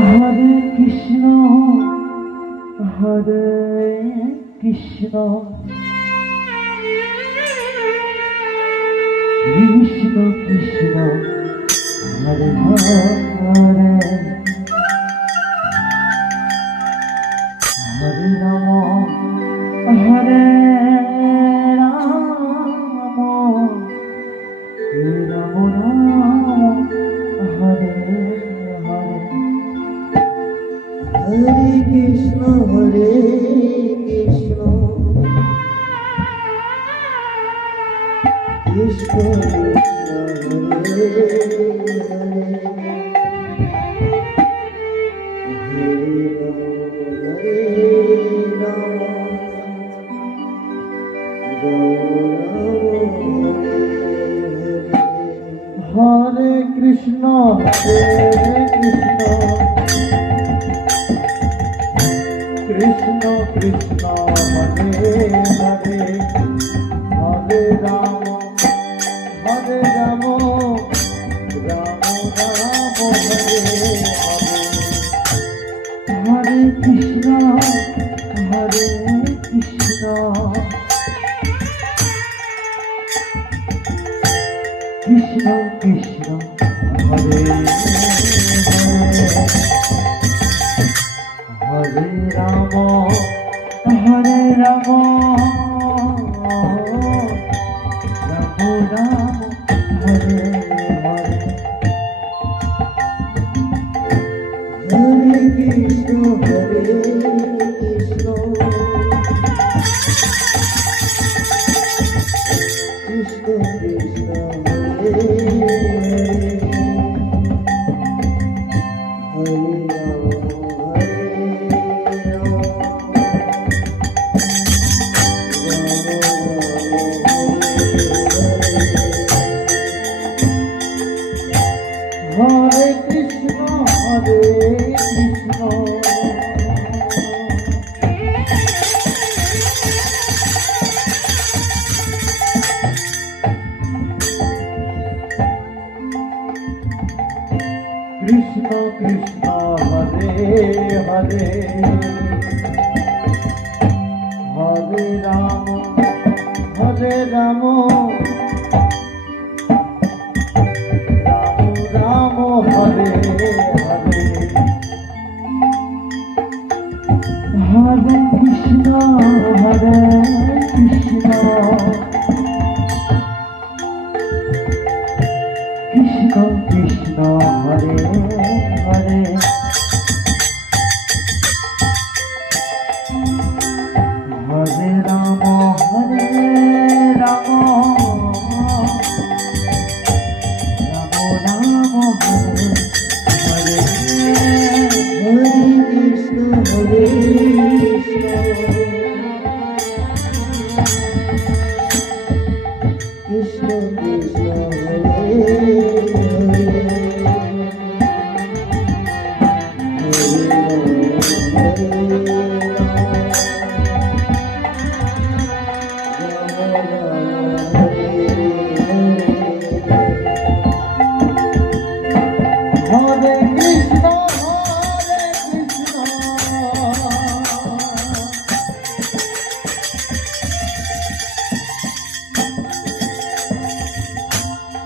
Hare Krishna Hare Krishna Krishna Krishna Hare Hare Hare Ram Hare Ram Ram Ram Hare Hare Hare Krishna Hare Krishna Krishna Hare Hare Krishna Krishna Krishna Hare Hare Hare Ram Hare Ram Ram Ram Hare Hare Hare Krishna Krishna Krishna Hare Hare Ram Hare Ram Ram Ram Hare Hare Hare Krishna Krishna Krishna Hare Krishna Hare Krishna Krishna Krishna Hare Hare Hare Ram Hare Ram Ram Hare Hare Hare Krishna Krishna Krishna Hare Hare Hare Ram Hare Ram Ram Hare Hare Hare Krishna Krishna Krishna Hare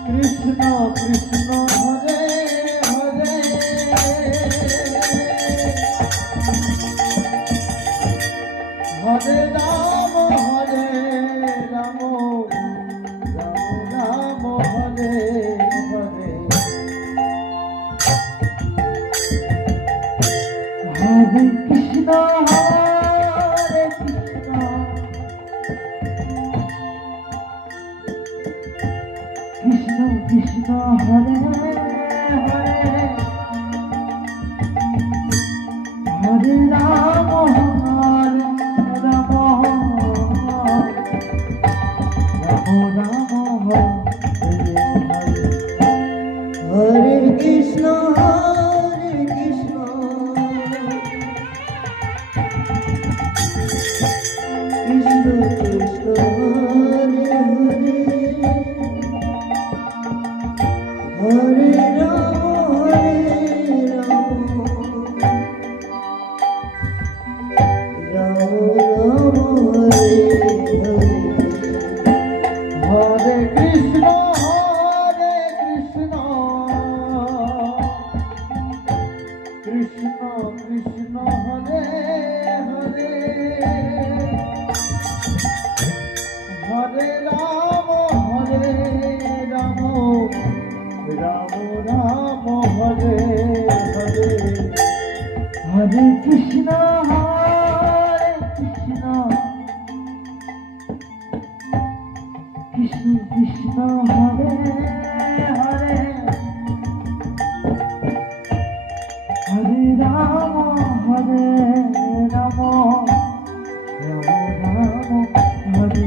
Krishna Krishna Hare Hare Hare Ram Ram Ram Hare Hare Hare Krishna Krishna Krishna Hare Hare Hare Ram Ram Ram Hare Hare Krishna Krishna Krishna Hare Hare Hare Ram Krishna Krishna Hare Hare Hare Ram Ram Ram Hare Hare Hare Krishna Krishna Krishna Hare Hare Hare Ram Ram Ram Hare Hare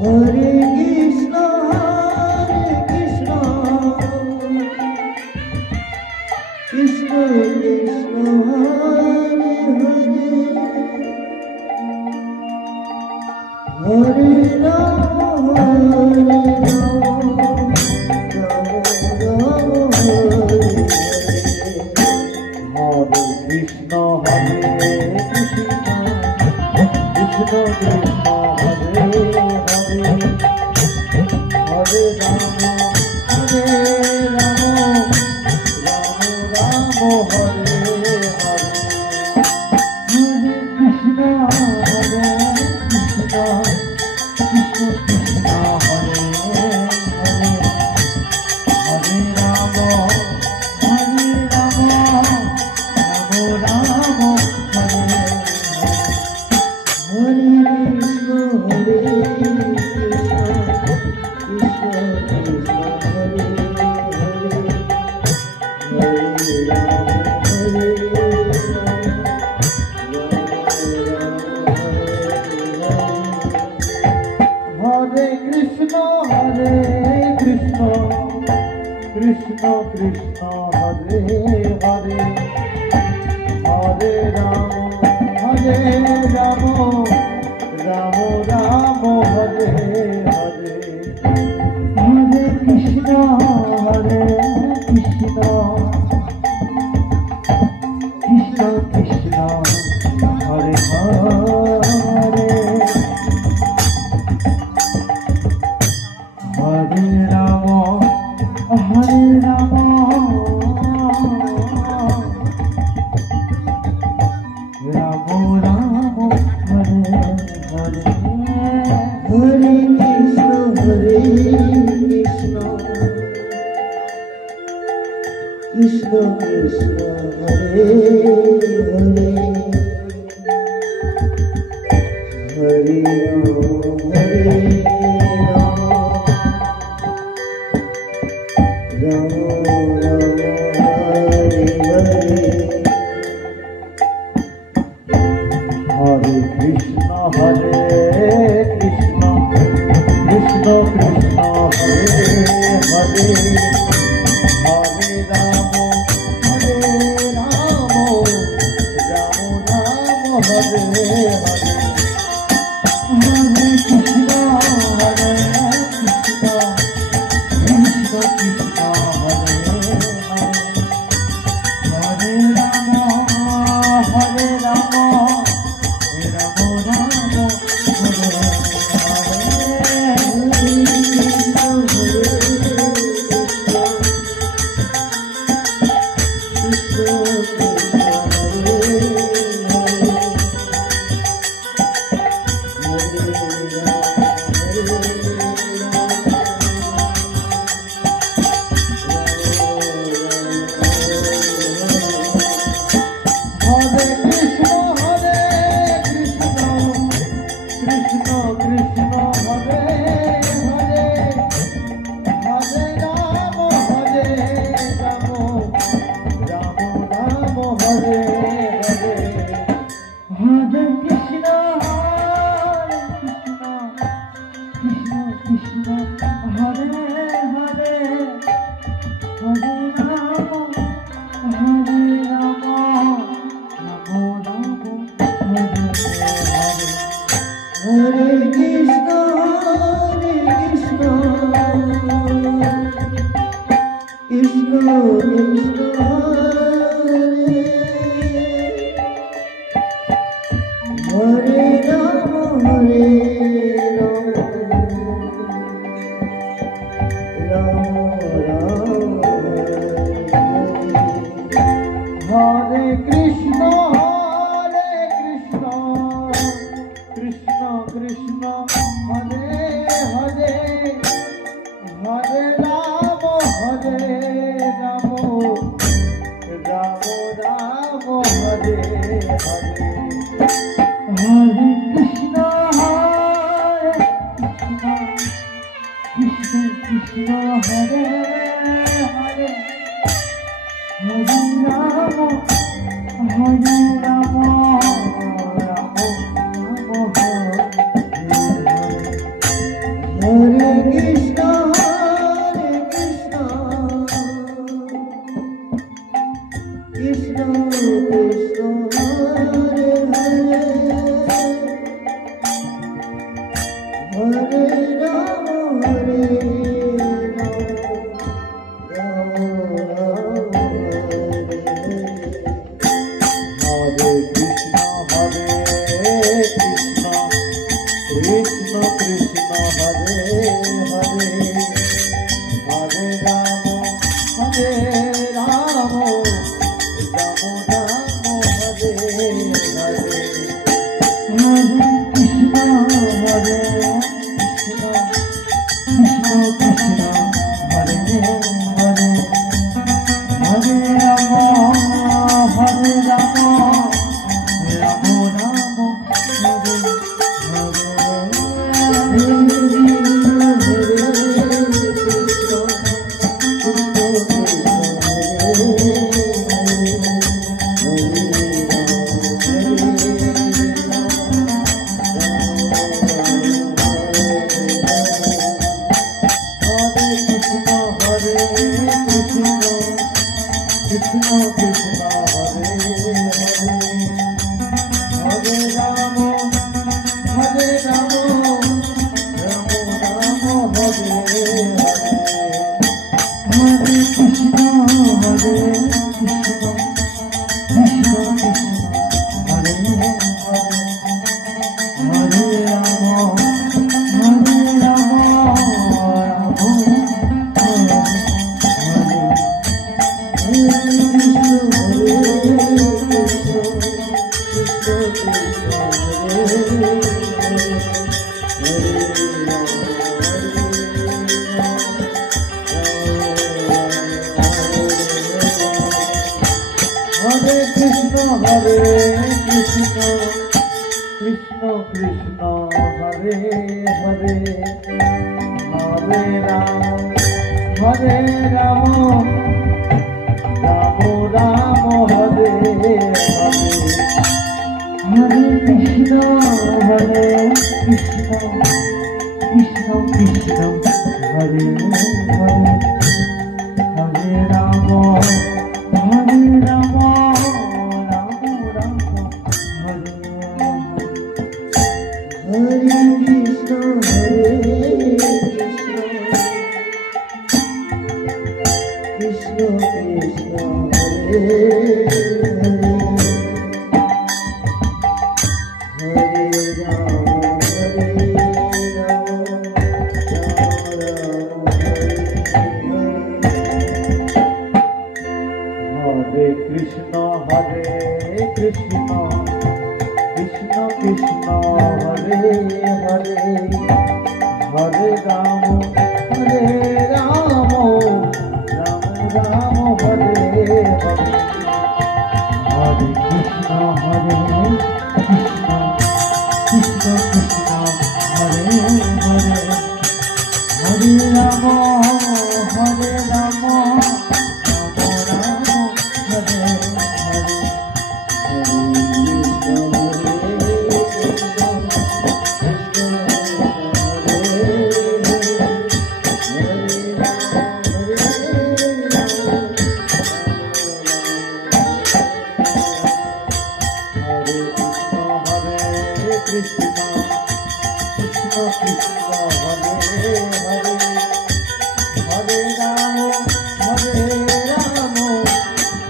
Hare Krishna Krishna Krishna Hare Ram Krishna Hare Krishna Krishna Hare Hare Hare Ram Ram Ram Hare Hare Hare Krishna Hare Krishna Krishna Krishna Hare Hare Hare Ram Ram Ram Hare Hare Hare Krishna Krishna Krishna Hare Hare Hare Ram Ram Ram Hare Hare Hare Krishna Krishna Krishna Krishna Hare Hare Hare Ram Ram Ram Hare Hare Hare Krishna Krishna Krishna Hare Hare Hare Ram Hare Hare Hare Krishna Krishna Krishna Hare Hare Hare Ram Ram Ram Hare Hare Ram Ram Hare Hare Hare Krishna Krishna Krishna Hare Hare Hare Ram Ram Ram Hare Krishna Krishna Krishna Hare Hare Hare Ram Ram Ram Hare Krishna Krishna Krishna Hare Hare Hare Ram Ram Ram Hare Hare Krishna Hare Krishna Krishna Krishna Hare Hare Hare Ram Ram Ram Hare Krishna Krishna Hare Hare Hare Ram Ram Ram Hare Hare Hare Krishna Hare Krishna Krishna Krishna Hare Hare Hare Ram Ram Hare Krishna Krishna Krishna Hare Hare Hare Ram Ram Ram Hare Hare Hare Krishna Hare Krishna Krishna Krishna Hare Hare Hare Ram Ram Ram Hare Hare Krishna Krishna Krishna Hare Hare Ram Hare Krishna Krishna Krishna Hare Hare Hare Ram Ram Ram Hare Hare Hare Krishna Hare Krishna Krishna Krishna Hare Hare Hare Ram Ram Ram Hare Hare Krishna Krishna Krishna Hare Hare Hare Ram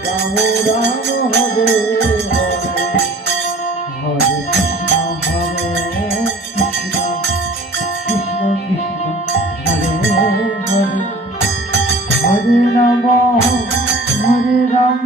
Ram Ram Hare Hare Hare Krishna Hare Krishna Krishna Krishna Hare Hare Hare Ram